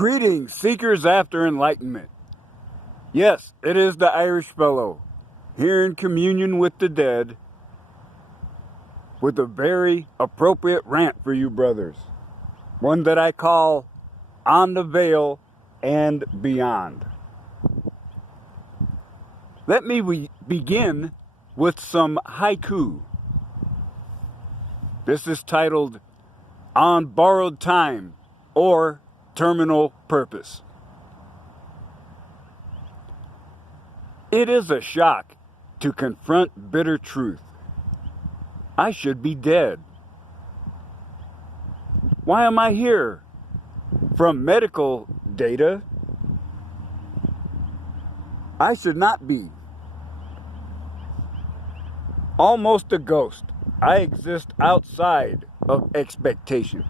Greetings, seekers after enlightenment. Yes, it is the Irish fellow, here in communion with the dead, with a very appropriate rant for you brothers. One that I call On the Veil and Beyond. Let me begin with some haiku. This is titled On Borrowed Time or Terminal Purpose. It is a shock to confront bitter truth. I should be dead. Why am I here? From medical data, I should not be. Almost a ghost, I exist outside of expectations.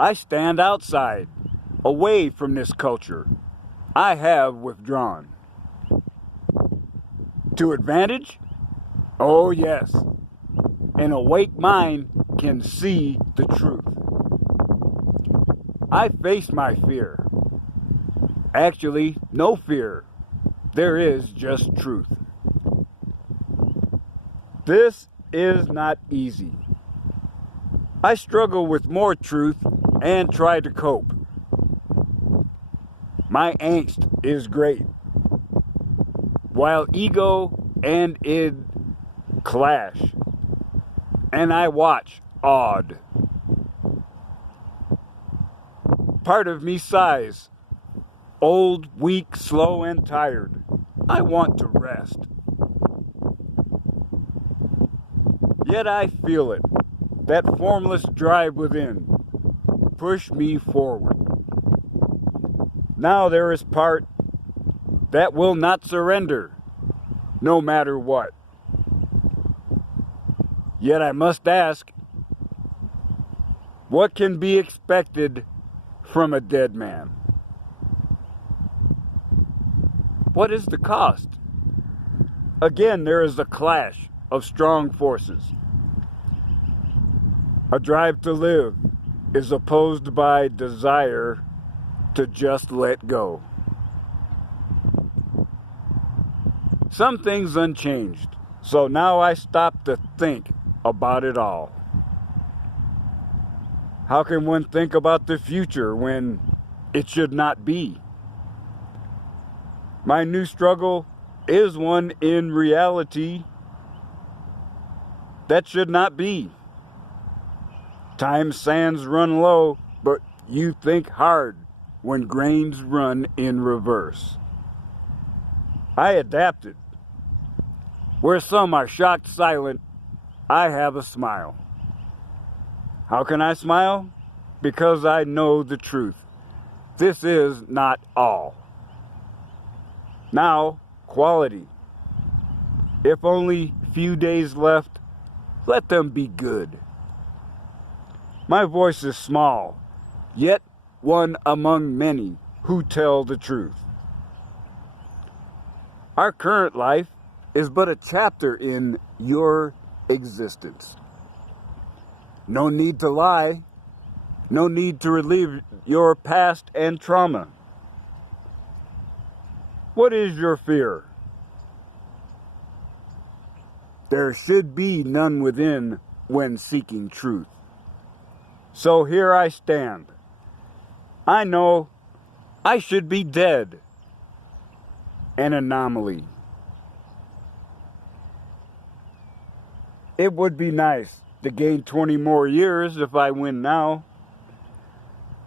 I stand outside, away from this culture. I have withdrawn. To advantage? Oh yes, an awake mind can see the truth. I face my fear. Actually, no fear. There is just truth. This is not easy. I struggle with more truth and try to cope. My angst is great, while ego and id clash, and I watch awed. Part of me sighs, old, weak, slow, and tired. I want to rest. Yet I feel it, that formless drive within, push me forward. Now there is part that will not surrender, no matter what. Yet I must ask, what can be expected from a dead man? What is the cost? Again, there is a clash of strong forces. A drive to live is opposed by desire to just let go. Some things unchanged, so now I stop to think about it all. How can one think about the future when it should not be? My new struggle is one in reality that should not be. Time sands run low, but you think hard when grains run in reverse. I adapted. Where some are shocked silent, I have a smile. How can I smile? Because I know the truth. This is not all. Now, quality. If only few days left, let them be good. My voice is small, yet one among many who tell the truth. Our current life is but a chapter in your existence. No need to lie, no need to relive your past and trauma. What is your fear? There should be none within when seeking truth. So here I stand. I know I should be dead. An anomaly. It would be nice to gain 20 more years if I win now.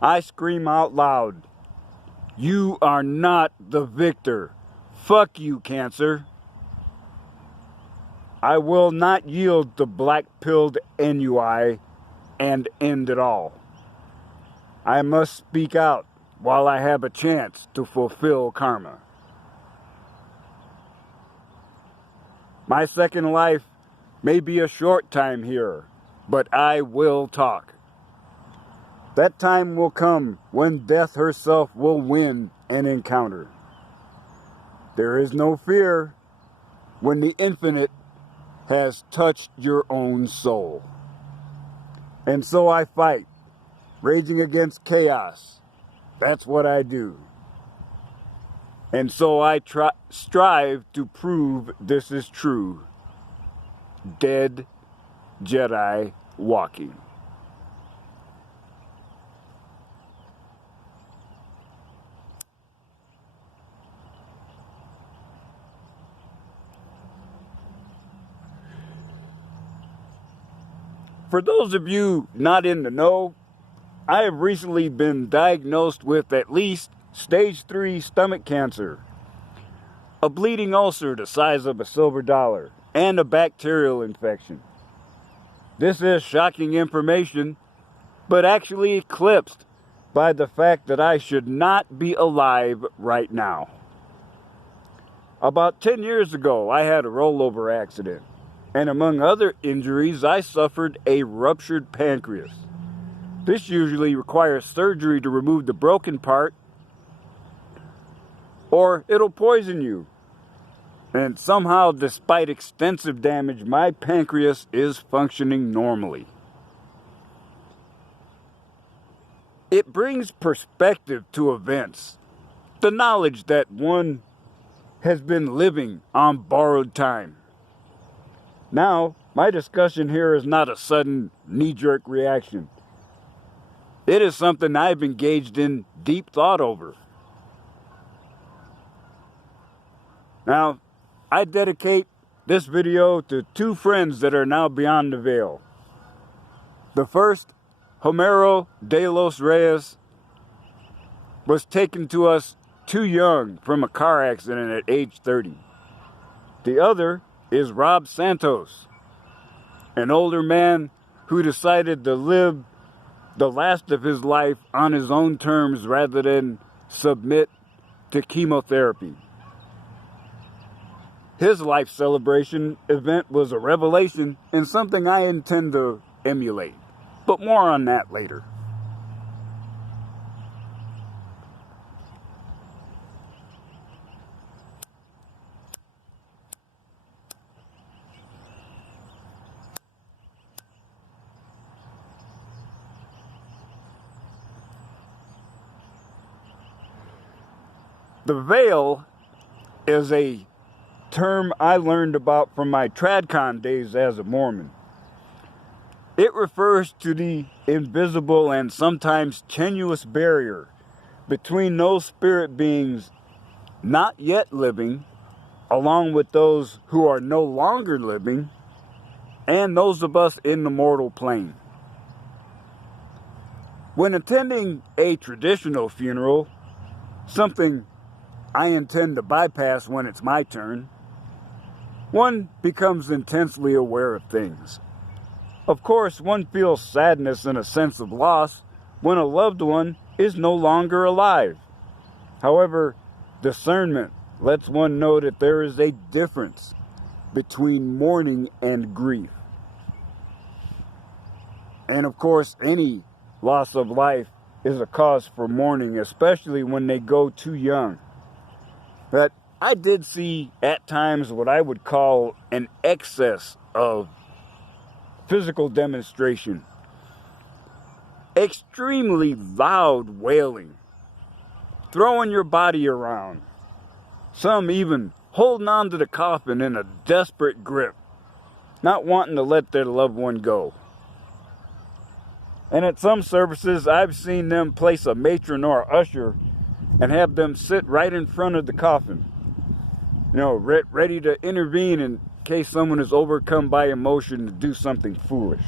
I scream out loud. You are not the victor. Fuck you, cancer. I will not yield to black-pilled ennui and end it all. I must speak out while I have a chance to fulfill karma. My second life may be a short time here, but I will talk. That time will come when death herself will win an encounter. There is no fear when the infinite has touched your own soul. And so I fight raging against chaos. That's what I do. And so I strive to prove this is true. Dead Jedi walking. For those of you not in the know, I have recently been diagnosed with at least stage 3 stomach cancer, a bleeding ulcer the size of a silver dollar, and a bacterial infection. This is shocking information, but actually eclipsed by the fact that I should not be alive right now. About 10 years ago, I had a rollover accident, and among other injuries, I suffered a ruptured pancreas. This usually requires surgery to remove the broken part, or it'll poison you. And somehow, despite extensive damage, my pancreas is functioning normally. It brings perspective to events, the knowledge that one has been living on borrowed time. Now, my discussion here is not a sudden knee-jerk reaction. It is something I've engaged in deep thought over. Now, I dedicate this video to two friends that are now beyond the veil. The first, Homero de los Reyes, was taken to us too young from a car accident at age 30. The other is Rob Santos, an older man who decided to live the last of his life on his own terms rather than submit to chemotherapy. His life celebration event was a revelation and something I intend to emulate, but more on that later. The veil is a term I learned about from my TradCon days as a Mormon. It refers to the invisible and sometimes tenuous barrier between those spirit beings not yet living, along with those who are no longer living, and those of us in the mortal plane. When attending a traditional funeral, something I intend to bypass when it's my turn, one becomes intensely aware of things. Of course, one feels sadness and a sense of loss when a loved one is no longer alive. However, discernment lets one know that there is a difference between mourning and grief. And of course, any loss of life is a cause for mourning, especially when they go too young. But I did see at times what I would call an excess of physical demonstration. Extremely loud wailing, throwing your body around. Some even holding on to the coffin in a desperate grip, not wanting to let their loved one go. And at some services, I've seen them place a matron or an usher and have them sit right in front of the coffin, ready to intervene in case someone is overcome by emotion to do something foolish.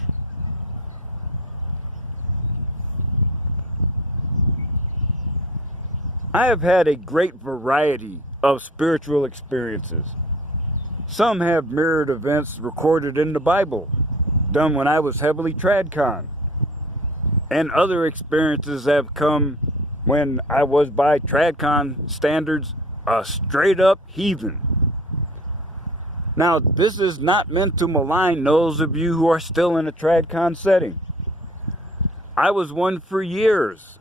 I have had a great variety of spiritual experiences. Some have mirrored events recorded in the Bible, done when I was heavily TradCon. And other experiences have come when I was, by TradCon standards, a straight up heathen. Now, this is not meant to malign those of you who are still in a TradCon setting. I was one for years.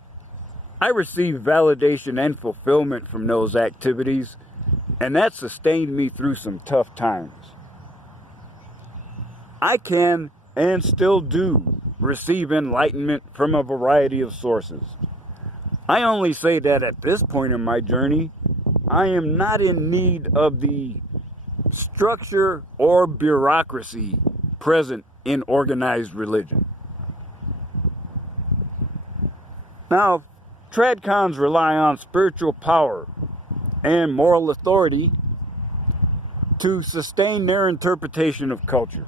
I received validation and fulfillment from those activities, and that sustained me through some tough times. I can and still do receive enlightenment from a variety of sources. I only say that at this point in my journey, I am not in need of the structure or bureaucracy present in organized religion. Now, tradcons rely on spiritual power and moral authority to sustain their interpretation of culture.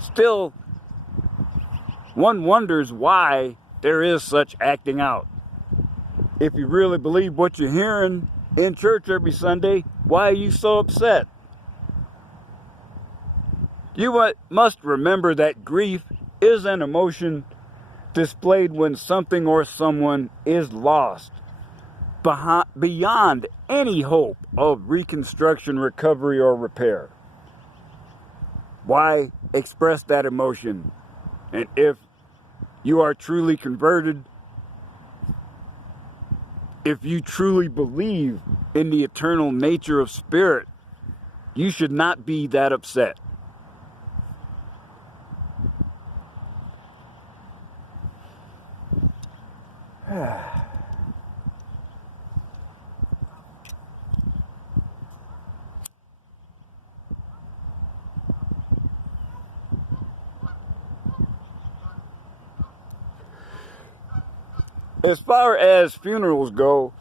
Still, one wonders why there is such acting out. If you really believe what you're hearing in church every Sunday, why are you so upset? You must remember that grief is an emotion displayed when something or someone is lost beyond any hope of reconstruction, recovery, or repair. Why express that emotion? And if you are truly converted, if you truly believe in the eternal nature of spirit, you should not be that upset. As far as funerals go,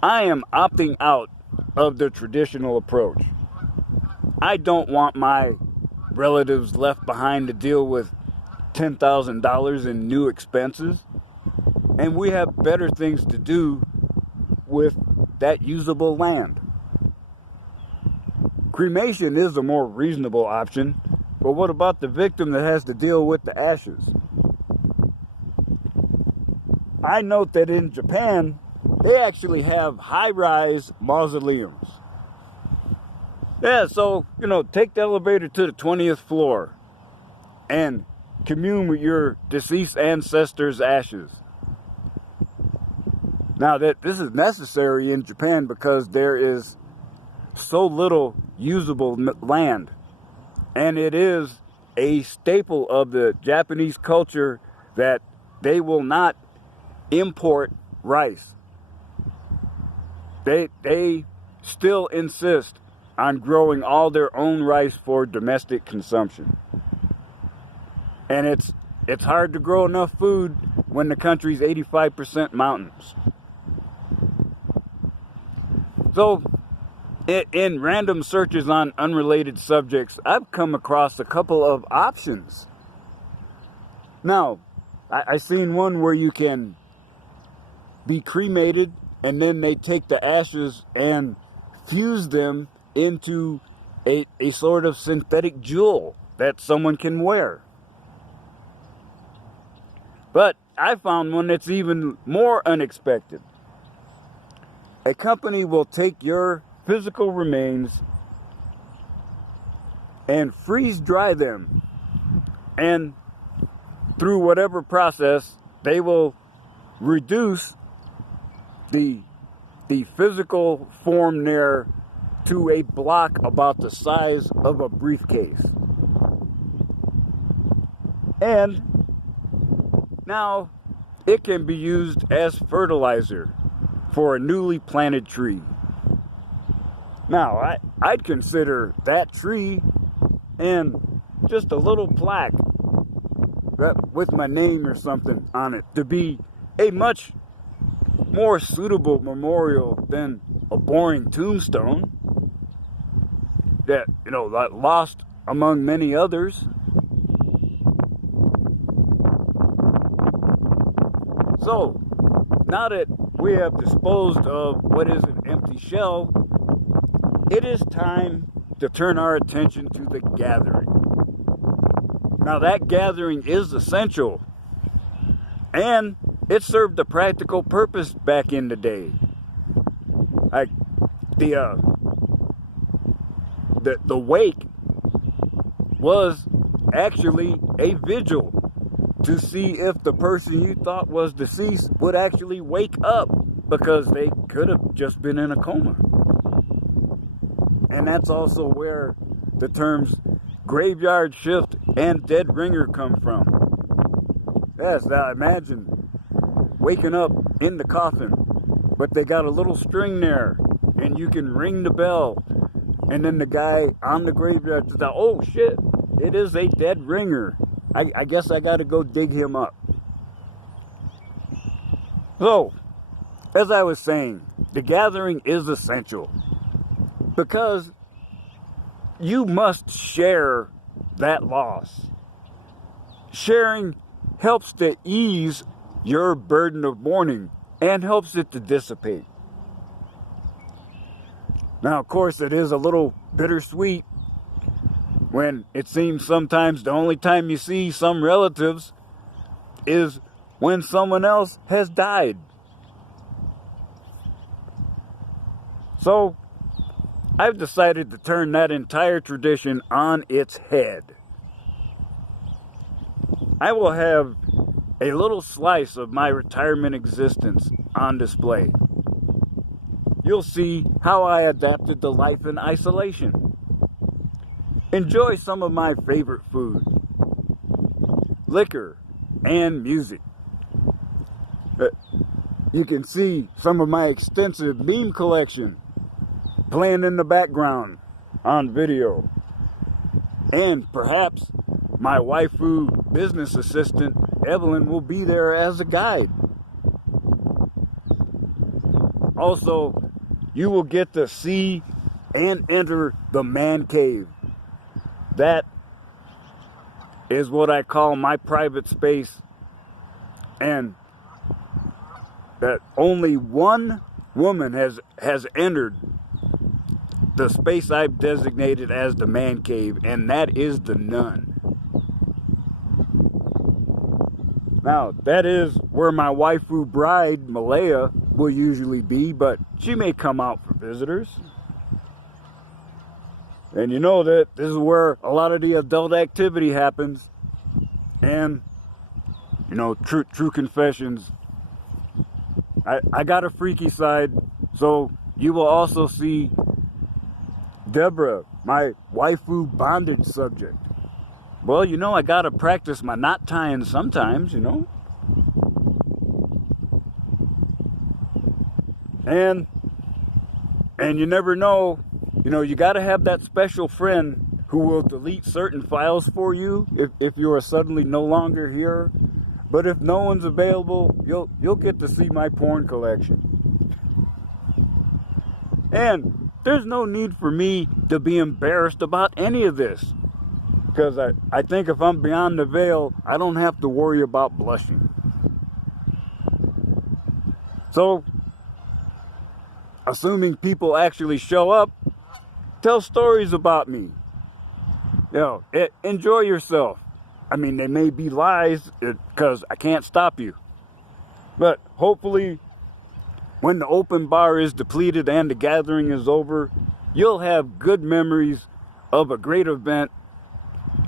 I am opting out of the traditional approach. I don't want my relatives left behind to deal with $10,000 in new expenses, and we have better things to do with that usable land. Cremation is a more reasonable option, but what about the victim that has to deal with the ashes? I note that in Japan, they actually have high-rise mausoleums. Yeah, so, take the elevator to the 20th floor and commune with your deceased ancestors' ashes. Now, this is necessary in Japan because there is so little usable land. And it is a staple of the Japanese culture that they will not import rice. They still insist on growing all their own rice for domestic consumption. And it's hard to grow enough food when the country's 85% mountains. So, in random searches on unrelated subjects, I've come across a couple of options. Now, I seen one where you can be cremated, and then they take the ashes and fuse them into a sort of synthetic jewel that someone can wear. But I found one that's even more unexpected. A company will take your physical remains and freeze dry them, and through whatever process, they will reduce the physical form there to a block about the size of a briefcase. And now it can be used as fertilizer for a newly planted tree. Now, I'd consider that tree and just a little plaque with my name or something on it to be a much more suitable memorial than a boring tombstone that, lost among many others. So, now that we have disposed of what is an empty shell, it is time to turn our attention to the gathering. Now, that gathering is essential, and it served a practical purpose back in the day. Like the wake was actually a vigil to see if the person you thought was deceased would actually wake up, because they could have just been in a coma. And that's also where the terms graveyard shift and dead ringer come from? Yes, now imagine waking up in the coffin, but they got a little string there, and you can ring the bell, and then the guy on the graveyard says, oh shit, it is a dead ringer. I guess I gotta go dig him up. So, as I was saying, the gathering is essential because you must share that loss. Sharing helps to ease your burden of mourning and helps it to dissipate. Now, of course, it is a little bittersweet when it seems sometimes the only time you see some relatives is when someone else has died. So, I've decided to turn that entire tradition on its head. I will have a little slice of my retirement existence on display. You'll see how I adapted to life in isolation. Enjoy some of my favorite food, liquor, and music. You can see some of my extensive meme collection playing in the background on video. And perhaps my waifu business assistant, Evelyn, will be there as a guide. Also, you will get to see and enter the man cave. That is what I call my private space, and that only one woman has entered the space I've designated as the man cave, and that is the nun. Now, that is where my waifu bride, Malaya, will usually be, but she may come out for visitors. And you know that this is where a lot of the adult activity happens. And, you know, true confessions, I got a freaky side, so you will also see Deborah, my waifu bondage subject. Well, you know, I gotta practice my knot tying sometimes, you know. And you never know, you know, you gotta have that special friend who will delete certain files for you if you are suddenly no longer here. But if no one's available, you'll get to see my porn collection. And there's no need for me to be embarrassed about any of this. Because I think if I'm beyond the veil, I don't have to worry about blushing. So, assuming people actually show up, tell stories about me. You know, enjoy yourself. I mean, they may be lies because I can't stop you. But hopefully, when the open bar is depleted and the gathering is over, you'll have good memories of a great event,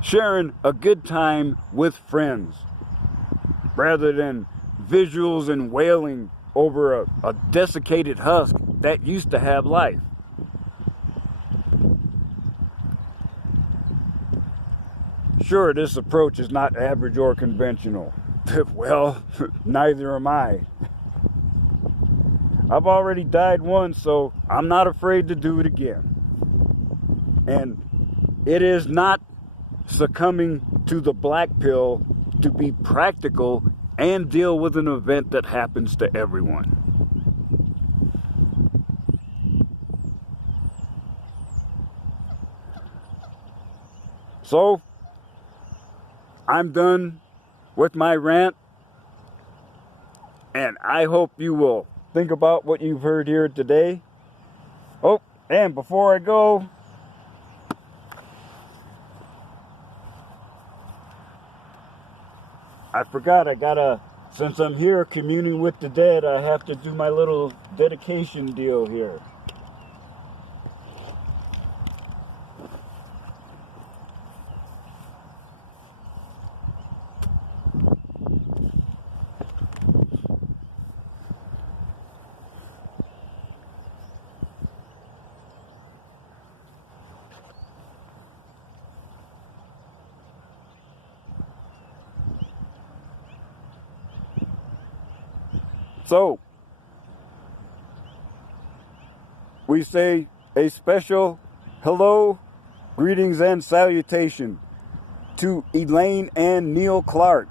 sharing a good time with friends, rather than visuals and wailing over a desiccated husk that used to have life. Sure, this approach is not average or conventional. Well, neither am I. I've already died once, so I'm not afraid to do it again. And it is not succumbing to the black pill to be practical and deal with an event that happens to everyone. So, I'm done with my rant, and I hope you will think about what you've heard here today. Oh, and before I go, I forgot, since I'm here communing with the dead, I have to do my little dedication deal here. So, we say a special hello, greetings, and salutation to Elaine and Neil Clark.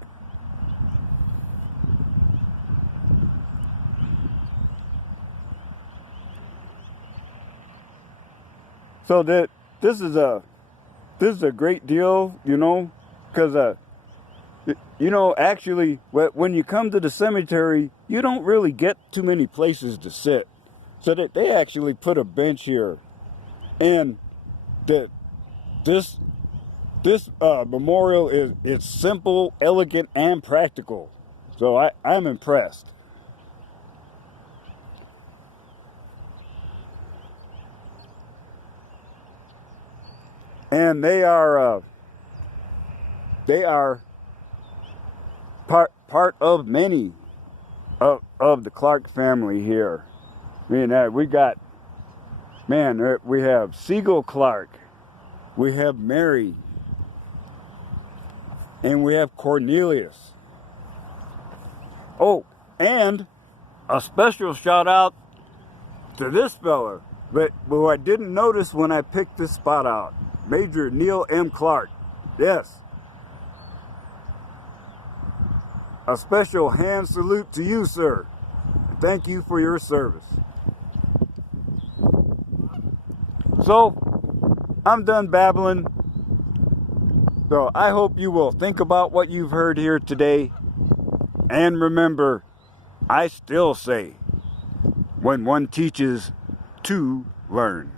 So this is a great deal, you know, because you know, actually, when you come to the cemetery, you don't really get too many places to sit. So that they actually put a bench here, and this memorial it's simple, elegant, and practical. So I'm impressed. And they are part of many of the Clark family here. I mean, we got, man, we have Siegel Clark, we have Mary, and we have Cornelius. Oh, and a special shout out to this fella, but who I didn't notice when I picked this spot out. Major Neil M. Clark. Yes. A special hand salute to you, sir. Thank you for your service. So, I'm done babbling. So, I hope you will think about what you've heard here today. And remember, I still say, when one teaches, two learn.